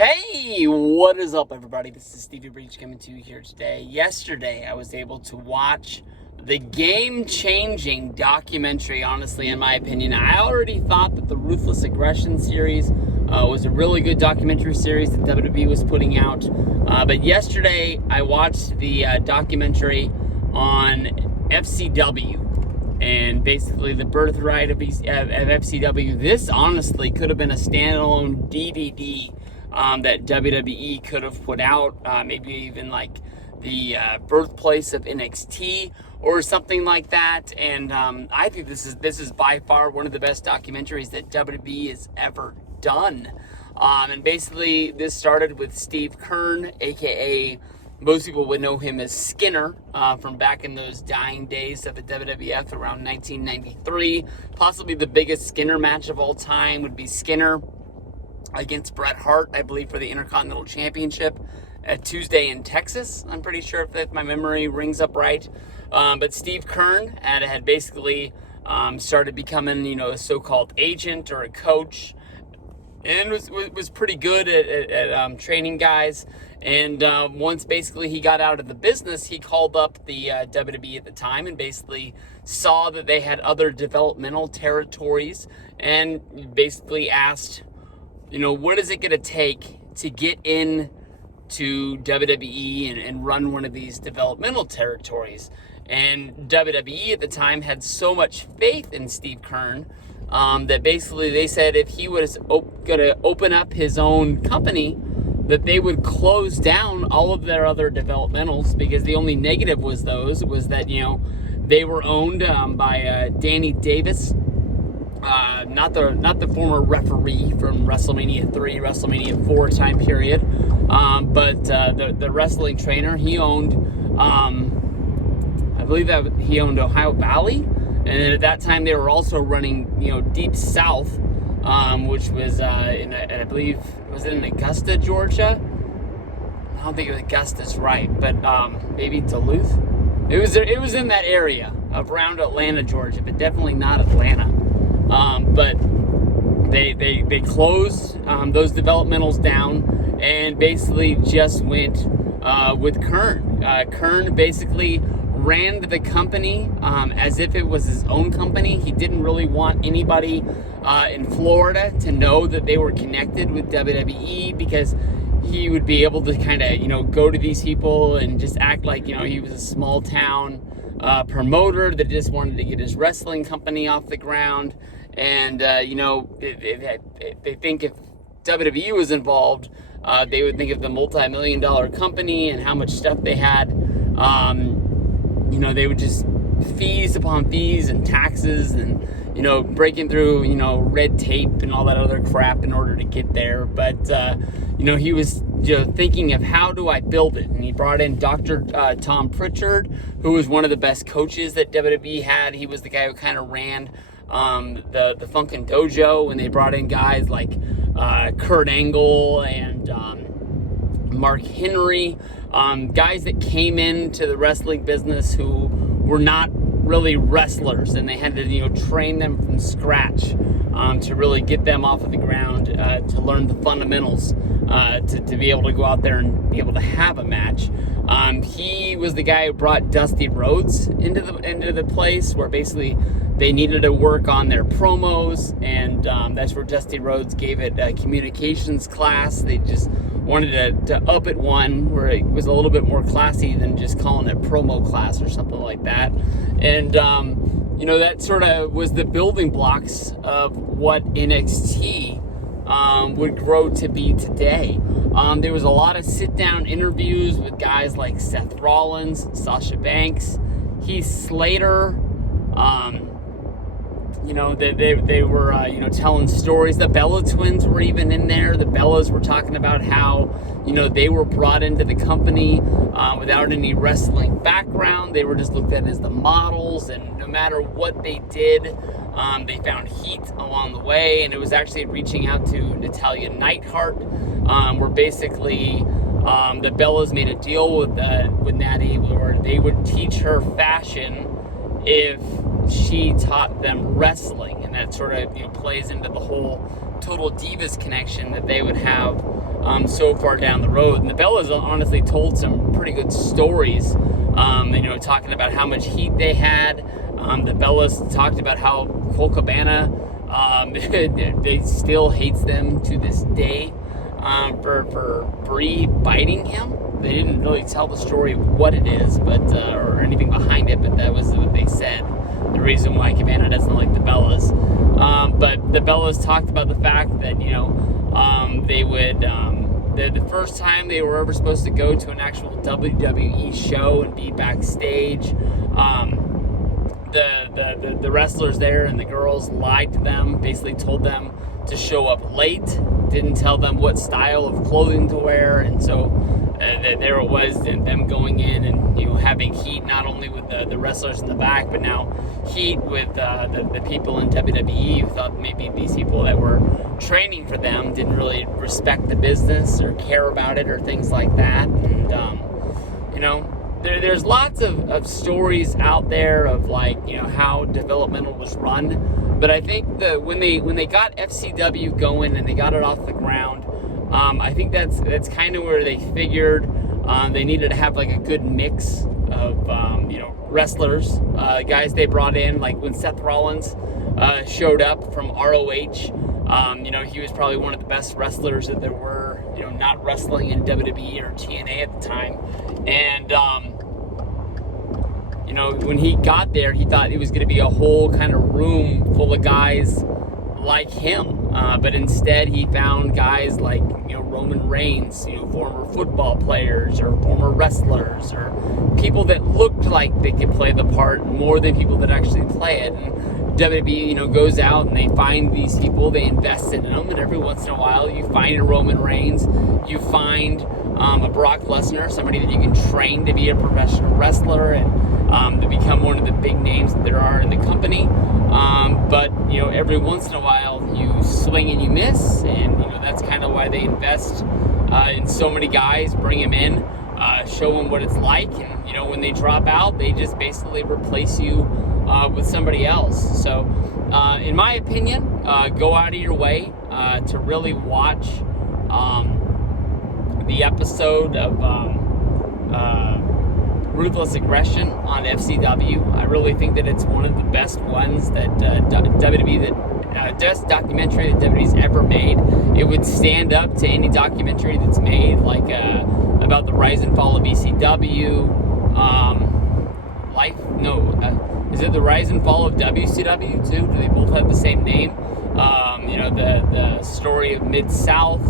Hey, what is up, everybody? This is Stevie Breach coming to you here today. Yesterday, I was able to watch the game-changing documentary, honestly, in my opinion. I already thought that the Ruthless Aggression series was a really good documentary series that WWE was putting out. But yesterday, I watched the documentary on FCW. And basically the birthright of FCW. This honestly could have been a standalone DVD that WWE could have put out, maybe even like the birthplace of NXT or something like that. And I think this is by far one of the best documentaries that WWE has ever done. And basically this started with Steve Keirn, aka most people would know him as Skinner from back in those dying days of the WWF around 1993. Possibly the biggest Skinner match of all time would be Skinner against Bret Hart, I believe, for the Intercontinental Championship at Tuesday in Texas. I'm pretty sure if my memory rings up right. But Steve Keirn had basically started becoming, a so-called agent or a coach, and was pretty good at training guys. And once basically he got out of the business, he called up the WWE at the time and basically saw that they had other developmental territories and basically asked, what is it going to take to get in to WWE and run one of these developmental territories? And WWE at the time had so much faith in Steve Keirn that basically they said if he was going to open up his own company, that they would close down all of their other developmentals, because the only negative was that, they were owned by Danny Davis, not the former referee from WrestleMania 3, WrestleMania 4 time period, but the wrestling trainer. He owned, I believe that he owned Ohio Valley, and at that time they were also running, Deep South, which was I believe, was it in Augusta, Georgia? I don't think Augusta's right, but maybe Duluth. It was in that area of around Atlanta, Georgia, but definitely not Atlanta. But they closed those developmentals down and basically just went with Keirn. Keirn basically ran the company as if it was his own company. He didn't really want anybody in Florida to know that they were connected with WWE, because he would be able to kind of, go to these people and just act like, he was a small town promoter that just wanted to get his wrestling company off the ground. And, they think if WWE was involved, they would think of the multi-million-dollar company and how much stuff they had. They would just fees upon fees and taxes and, breaking through, red tape and all that other crap in order to get there. But, he was thinking of, how do I build it? And he brought in Dr. Tom Pritchard, who was one of the best coaches that WWE had. He was the guy who kind of ran the Funkin' Dojo, and they brought in guys like Kurt Angle and Mark Henry, guys that came into the wrestling business who were not really wrestlers, and they had to train them from scratch to really get them off of the ground, to learn the fundamentals, to be able to go out there and be able to have a match. He was the guy who brought Dusty Rhodes into the place where basically they needed to work on their promos, and that's where Dusty Rhodes gave it a communications class. They just wanted to up it one where it was a little bit more classy than just calling it promo class or something like that. And that sort of was the building blocks of what NXT would grow to be today. There was a lot of sit-down interviews with guys like Seth Rollins, Sasha Banks, Heath Slater. They were, telling stories. The Bella twins were even in there. The Bellas were talking about how, they were brought into the company without any wrestling background. They were just looked at as the models, and no matter what they did, they found heat along the way. And it was actually reaching out to Natalya Neidhart, where basically the Bellas made a deal with Natty, where they would teach her fashion if she taught them wrestling. And that sort of plays into the whole Total Divas connection that they would have so far down the road. And the Bellas honestly told some pretty good stories, talking about how much heat they had. The Bellas talked about how Cole Cabana, they still hates them to this day for Brie biting him. They didn't really tell the story of what it is, but or anything behind it, but that was what they said. The reason why Cabana doesn't like the Bellas. But the Bellas talked about the fact that, they would, the first time they were ever supposed to go to an actual WWE show and be backstage, the wrestlers there and the girls lied to them, basically told them to show up late, didn't tell them what style of clothing to wear, and so there it was, them going in and having heat not only with the wrestlers in the back, but now heat with the people in WWE who thought maybe these people that were training for them didn't really respect the business or care about it or things like that. And there's lots of stories out there of how developmental was run, but I think when they got FCW going and they got it off the ground, I think that's kind of where they figured they needed to have a good mix of wrestlers, guys they brought in, like when Seth Rollins showed up from ROH. He was probably one of the best wrestlers that there were, not wrestling in WWE or TNA at the time. And, when he got there, he thought it was going to be a whole kind of room full of guys like him. But instead, he found guys like, Roman Reigns, former football players or former wrestlers or people that looked like they could play the part more than people that actually play it. And WWE, goes out and they find these people, they invest in them, and every once in a while you find a Roman Reigns, you find a Brock Lesnar, somebody that you can train to be a professional wrestler and to become one of the big names that there are in the company. But every once in a while you swing and you miss, and that's kind of why they invest in so many guys, bring them in, show them what it's like, and when they drop out, they just basically replace you with somebody else. So in my opinion, go out of your way to really watch the episode of Ruthless Aggression on FCW. I really think that it's one of the best ones that best documentary that WWE's ever made. It would stand up to any documentary that's made, about the rise and fall of ECW, is it the rise and fall of WCW too? Do they both have the same name? The story of Mid-South,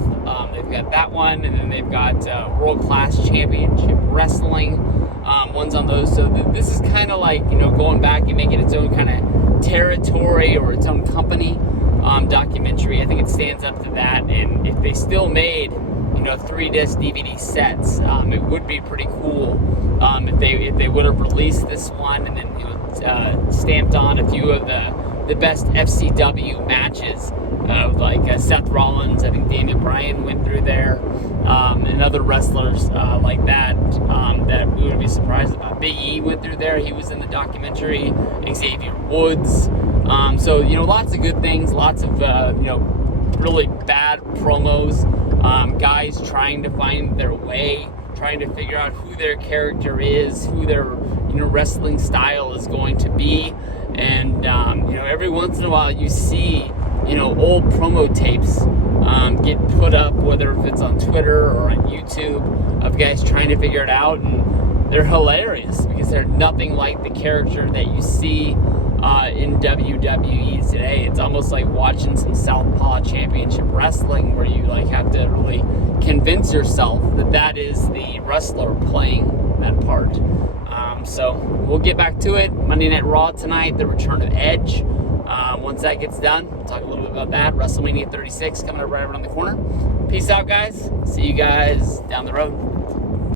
they've got that one, and then they've got World Class Championship Wrestling, ones on those. So this is kind of going back and making its own kind of territory or its own company documentary. I think it stands up to that, and if they still made 3-disc DVD sets, it would be pretty cool if they would have released this one and then stamped on a few of the best FCW matches of Seth Rollins. I think Daniel Bryan went through there, and other wrestlers like that that we would be surprised about. Big E went through there. He was in the documentary. Xavier Woods. So lots of good things. Lots of really bad promos. Guys trying to find their way, trying to figure out who their character is, who their wrestling style is going to be. And every once in a while you see old promo tapes get put up, whether if it's on Twitter or on YouTube, of guys trying to figure it out, and they're hilarious because they're nothing like the character that you see in WWE today. It's almost like watching some Southpaw Championship Wrestling, where you have to really convince yourself that is the wrestler playing that part. So we'll get back to it. Monday Night Raw tonight, the return of Edge. Once that gets done, we'll talk a little bit about that. WrestleMania 36 coming up right around the corner. Peace out, guys. See you guys down the road.